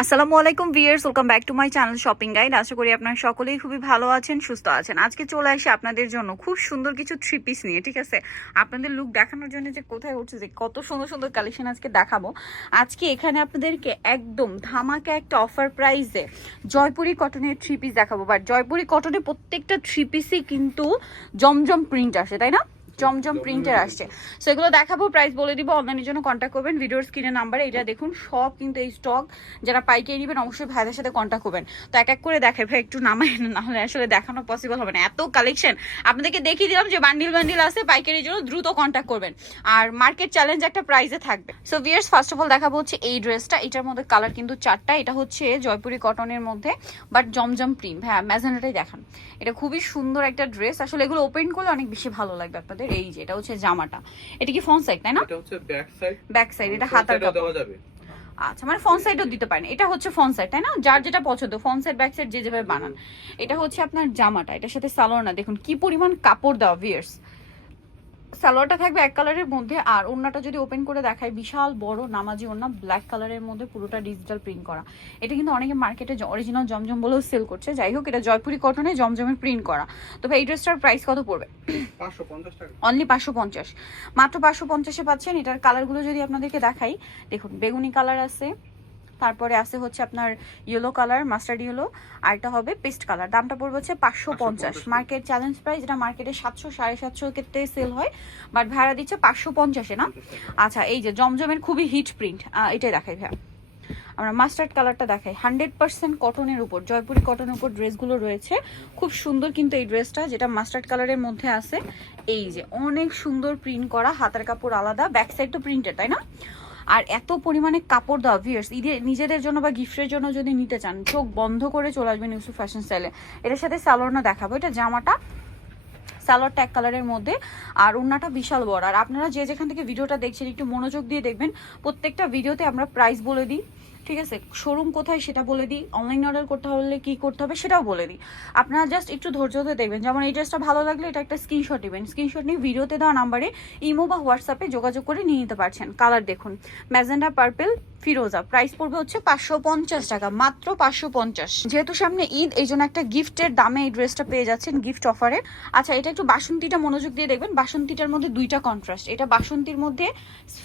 আসসালামু আলাইকুম viewers welcome back to my channel shopping guide. আশা করি আপনারা সকলেই খুবই ভালো আছেন, সুস্থ আছেন। আজকে চলে আসি আপনাদের জন্য খুব সুন্দর কিছু থ্রি পিস নিয়ে, ঠিক আছে? আপনাদের লুক দেখানোর জন্য যে কোথায় উঠছে যে কত সুন্দর সুন্দর কালেকশন আজকে দেখাবো। আজকে এখানে আপনাদেরকে একদম ধামাকা একটা অফার প্রাইসে জয়পুরি কটনের থ্রি পিস দেখাবো। বাট জয়পুরি কটনের প্রত্যেকটা থ্রি পিসই কিন্তু জমজম প্রিন্ট আসে, তাই না? জমজম প্রিন্টার আসছে। সো এগুলো দেখাবো প্রাইস বলে দিব অনলাইনের জন্য কন্ট্যাক্ট করবেন। ভিডিওর স্ক্রিনের নাম্বারে এটা দেখুন সব কিন্তু এই স্টক যারা পাইকারি নেবেন অবশ্যই ভাইদের সাথে কন্ট্যাক্ট করবেন। তো এক এক করে দেখে ভাই একটু নামাই না নাহলে আসলে দেখানো পসিবল হবে না। এত কালেকশন আপনাদেরকে দেখিয়ে দিলাম যে বান্ডিল বান্ডিল আছে পাইকারির জন্য দ্রুত কন্ট্যাক্ট করবেন। আর মার্কেট চ্যালেঞ্জ একটা প্রাইসে থাকবে। So viewers first of all দেখাবো হচ্ছে এই ড্রেসটা এটার মধ্যে কালার কিন্তু চারটা এটা হচ্ছে জয়পুরি কটনের মধ্যে বাট জমজম প্রিন্ট হ্যাঁ ম্যাজেন্ডাটাই দেখান। এটা খুবই সুন্দর একটা ড্রেস আসলে এগুলো ওপেন করলে অনেক বেশি ভালো লাগবে আপনাদের। এই যে এটা হচ্ছে জামাটা। এটা কি ফ্রন্ট সাইড তাই না? এটা হচ্ছে ব্যাক সাইড ব্যাক সাইড এটা হাতার দেওয়া যাবে। আচ্ছা মানে ফ্রন্ট সাইডও দিতে পারেন। এটা হচ্ছে ফ্রন্ট সাইড তাই না? যার যেটা পছন্দ ফ্রন্ট সাইড ব্যাক সাইড যে যেভাবে বানান। এটা হচ্ছে আপনার জামাটা এটার সাথে সালোয়ার না দেখুন কি পরিমাণ কাপড় দেওয়া ভিয়ার্স সালোয়ারটা থাকবে এক কালারের মধ্যে আর ওড়নাটা যদি ওপেন করে দেখায় বিশাল বড় নামাজি ওড়না ব্ল্যাক কালারের মধ্যে পুরোটা ডিজিটাল প্রিন্ট করা। এটা কিন্তু অনেকে মার্কেটে অরিজিনাল জমজম বলেও সেল করছে। যাই হোক এটা জয়পুরি কটনে জমজমের প্রিন্ট করা। তবে এই ড্রেসটার প্রাইস কত পড়বে? অনলি পাঁচশো পঞ্চাশ। মাত্র পাঁচশো পঞ্চাশে পাচ্ছেন। এটার কালারগুলো যদি আপনাদেরকে দেখাই দেখুন বেগুনি কালার আছে তারপরে আছে হচ্ছে আপনার ইয়েলো কালার মাস্টার্ড ইয়েলো আর এটা হবে পেস্ট কালার দামটা পড়বে হচ্ছে পাঁচশো পঞ্চাশ। মার্কেট চ্যালেঞ্জ প্রাইস যেটা মার্কেটে সাতশো সাড়ে সাতশো ক্ষেত্রে সেল হয় বাট ভাড়া দিচ্ছে পাঁচশো পঞ্চাশে না? আচ্ছা এই যে জমজমের খুবই হিট প্রিন্ট এটাই দেখাই ভাইয়া। আমরা মাস্টার্ড কালারটা দেখাই। হান্ড্রেড পার্সেন্ট কটনের উপর জয়পুরি কটনের উপর ড্রেসগুলো রয়েছে। খুব সুন্দর কিন্তু এই ড্রেসটা যেটা মাস্টার্ড কালারের মধ্যে আছে। এই যে অনেক সুন্দর প্রিন্ট করা হাতার কাপড় আলাদা ব্যাক সাইড তো প্রিন্টের তাই না? আর এত পরিমাণে কাপড় দেওয়া ভিয়ার্স ঈদের নিজেদের জন্য বা গিফটের জন্য যদি নিতে চান, চোখ বন্ধ করে চলে আসবেন ইউসুফ ফ্যাশন স্টাইলে এটার সাথে সালোয়ারনা দেখাবো। এটা জামাটা সালোয়ার ট্যাক কালারের মধ্যে, আর ওড়নাটা বিশাল বড়। আর আপনারা যে যেখান থেকে ভিডিওটা দেখছেন, একটু মনোযোগ দিয়ে দেখবেন, প্রত্যেকটা ভিডিওতে আমরা প্রাইস বলে দিই। ঠিক আছে শোরুম কোথায় সেটা বলে দিই অনলাইন অর্ডার করতে হলে কি করতে হবে সেটাও বলে দিই। আপনারা জাস্ট একটু ধৈর্য ধরে দেখবেন, যেমন এই ড্রেসটা ভালো লাগলে এটা একটা স্ক্রিনশট দেবেন। স্ক্রিনশট নিয়ে ভিডিওতে দেওয়া নাম্বারে ইমো বা হোয়াটসঅ্যাপে যোগাযোগ করে নিয়ে নিতে পারছেন। কালার দেখুন ম্যাজেন্ডা পার্পেল ফিরোজা। প্রাইস পড়বে হচ্ছে পাঁচশো পঞ্চাশ টাকা, মাত্র পাঁচশো পঞ্চাশ। যেহেতু সামনে ঈদ, এই জন্য একটা গিফটের দামে এই ড্রেসটা পেয়ে যাচ্ছেন গিফট অফারে আচ্ছা এটা একটু বাসন্তীটা মনোযোগ দিয়ে দেখবেন। বাসন্তীটার মধ্যে দুইটা কন্ট্রাস্ট এটা বাসন্তীর মধ্যে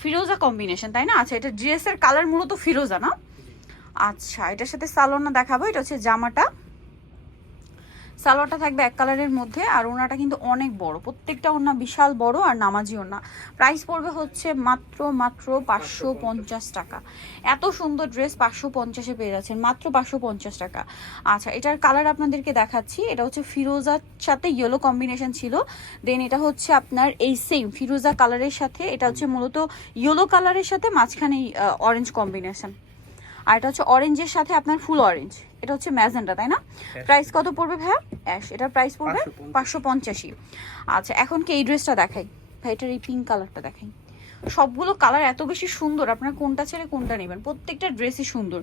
ফিরোজা কম্বিনেশন তাই না? আচ্ছা এটা ড্রেসের কালার মূলত ফিরোজা না? আচ্ছা এটার সাথে সালোনা দেখাবো। এটা হচ্ছে জামাটা। সালোয়ারটা থাকবে এক কালারের মধ্যে, আর ওনাটা কিন্তু অনেক বড়। প্রত্যেকটা ওনা বিশাল বড় আর নামাজি ওনা প্রাইস পড়বে হচ্ছে মাত্র মাত্র পাঁচশো পঞ্চাশ টাকা। এত সুন্দর ড্রেস পাঁচশো পঞ্চাশে পেয়ে যাচ্ছেন, মাত্র পাঁচশো পঞ্চাশ টাকা। আচ্ছা এটার কালার আপনাদেরকে দেখাচ্ছি। এটা হচ্ছে ফিরোজার সাথে ইয়েলো কম্বিনেশন ছিল। দেন এটা হচ্ছে আপনার এই সেম ফিরোজা কালারের সাথে। এটা হচ্ছে মূলত ইয়েলো কালারের সাথে মাঝখানে অরেঞ্জ কম্বিনেশন আর এটা হচ্ছে অরেঞ্জের সাথে আপনার ফুল অরেঞ্জ এটা হচ্ছে ম্যাজেন্ডা তাই না? প্রাইস কত পড়বে ভাইয়া? অ্যাশ এটার প্রাইস পড়বে 550 পাঁচশো পঞ্চাশি আচ্ছা এখন কি এই ড্রেসটা দেখাই? ভাই এটার এই পিঙ্ক কালারটা দেখাই। সবগুলো কালার এত বেশি সুন্দর, আপনার কোনটা ছেড়ে কোনটা নেবেন? প্রত্যেকটা ড্রেসই সুন্দর।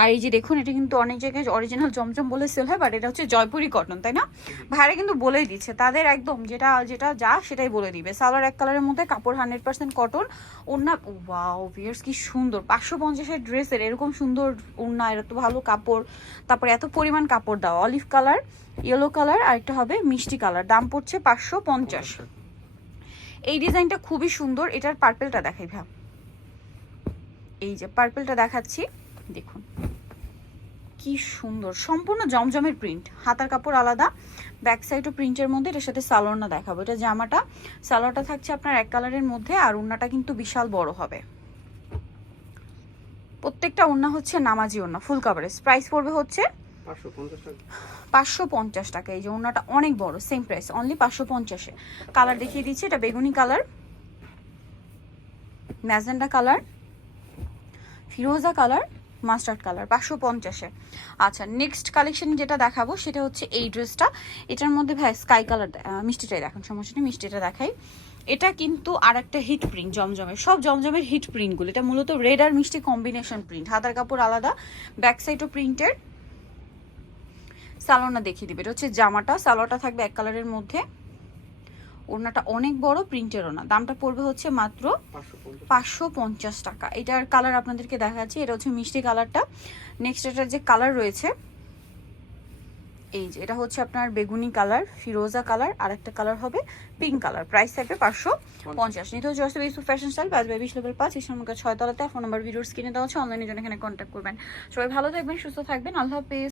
আর এই যে দেখুন, এটা কিন্তু অনেক জায়গায় অরিজিনাল জমজম বলে সেল হয় বাট এটা হচ্ছে জয়পুরি কটন তাই না? ভাইরা কিন্তু বলেই দিচ্ছে, তাদের একদম যেটা যেটা যা সেটাই বলে দিবে। সালোয়ার এক কালারের মধ্যে, কাপড় হান্ড্রেড পার্সেন্ট কটন ওড়না ওয়াও ভিয়ার্স কি সুন্দর। পাঁচশো পঞ্চাশের ড্রেসের এরকম সুন্দর ওড়না, এত ভালো কাপড়, তারপরে এত পরিমাণ কাপড় দাও। অলিভ কালার ইয়েলো কালার আর একটা হবে মিষ্টি কালার দাম পড়ছে পাঁচশো পঞ্চাশ। এই ডিজাইনটা খুবই সুন্দর, এটার পার্পেলটা দেখাই ভাব এই যে পার্পেলটা দেখাচ্ছি, দেখুন। কি সুন্দর, সম্পূর্ণ জমজমের প্রিন্ট হাতার কাপড় আলাদা ব্যাক সাইডও প্রিন্টের মধ্যে, এটার সাথে সালোয়ারনা দেখাবো। এটা জামাটা সালোয়ারটা থাকছে আপনার এক কালারের মধ্যে, আর ওড়নাটা কিন্তু বিশাল বড় হবে। প্রত্যেকটা ওড়না হচ্ছে নামাজি ওড়না ফুল কাভারেজ প্রাইস পড়বে হচ্ছে পাঁচশো পঞ্চাশ টাকা। এই যে ওড়নাটা অনেক বড় সেম প্রাইস অনলি পাঁচশো পঞ্চাশে। কালার দেখিয়ে দিচ্ছি, এটা বেগুনি কালার ম্যাজেন্ডা কালার ফিরোজা কালার মাস্টার্ড কালার পাঁচশো পঞ্চাশে। আচ্ছা নেক্সট কালেকশন যেটা দেখাবো, সেটা হচ্ছে এই ড্রেসটা এটার মধ্যে ভাই স্কাই কালার মিষ্টিটাই দেখুন, সমস্যা নেই, মিষ্টিটা দেখাই। এটা কিন্তু আর একটা হিট প্রিন্ট জমজমের। সব জমজমের হিট প্রিন্টগুলো এটা মূলত রেড আর মিষ্টি কম্বিনেশন প্রিন্ট হাতার কাপড় আলাদা ব্যাক সাইডও প্রিন্টের সালোয়ারটা দেখিয়ে দিবে। এটা হচ্ছে জামাটা, সালোয়ারটা থাকবে এক কালারের মধ্যে। ওড়নাটা অনেক বড় প্রিন্টের ওনা দামটা পড়বে হচ্ছে মাত্র পাঁচশো পঞ্চাশ টাকা। এটার কালার আপনাদেরকে দেখাচ্ছি। এটা হচ্ছে মিষ্টি কালারটা। নেক্সট এটার যে কালার রয়েছে, এই যে, এটা হচ্ছে আপনার বেগুনি কালার, ফিরোজা কালার আর একটা কালার হবে পিঙ্ক কালার। প্রাইস থাকবে পাঁচশো পঞ্চাশ। নিতে হচ্ছে বিশ ফ্যাশন স্টাইল পাঁচ বাই বিশ লেভেল পাঁচ এসে আমার ছয় তলাতে ফোন নাম্বার ভিডিওর স্ক্রিনে দেওয়া হচ্ছে অনলাইনে জন্য এখানে কন্ট্যাক্ট করবেন। সবাই ভালো থাকবেন, সুস্থ থাকবেন। আল্লাহ হাফেজ।